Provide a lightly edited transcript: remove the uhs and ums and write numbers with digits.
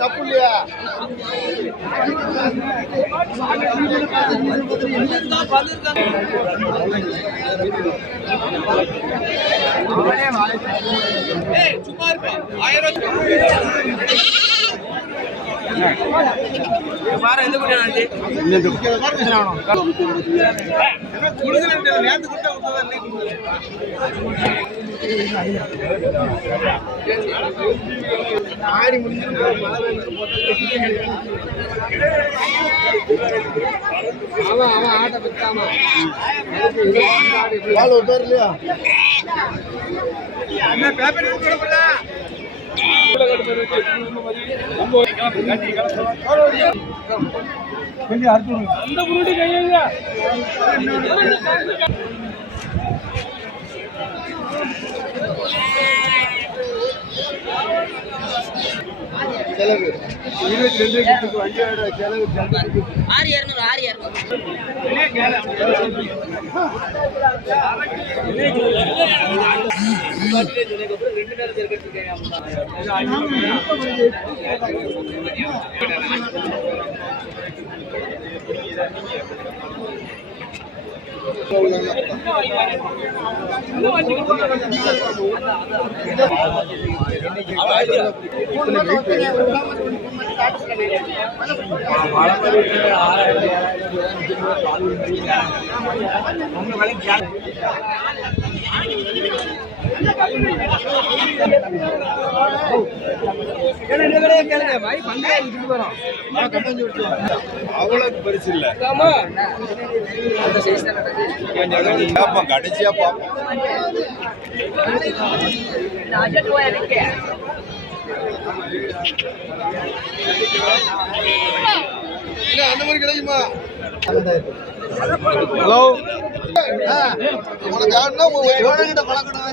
தப்பு இல்லையா? சும்மா இருப்பேன் 1000 பாரு எந்த குட்டி ஆண்டி ஆடி முடிஞ்சு அவன் ஆட்ட பத்தாமா பேர் இல்லையா அந்த புருடி கையங்க செலவு 22 வண்டியோட செலவு அவ்வளவு பெருசு இல்ல கடைசியா பாப்போம் அந்த மாதிரி கிடைக்குமா? ஹலோ உனக்கு யாருன்னா கிட்ட பழக்கணும்.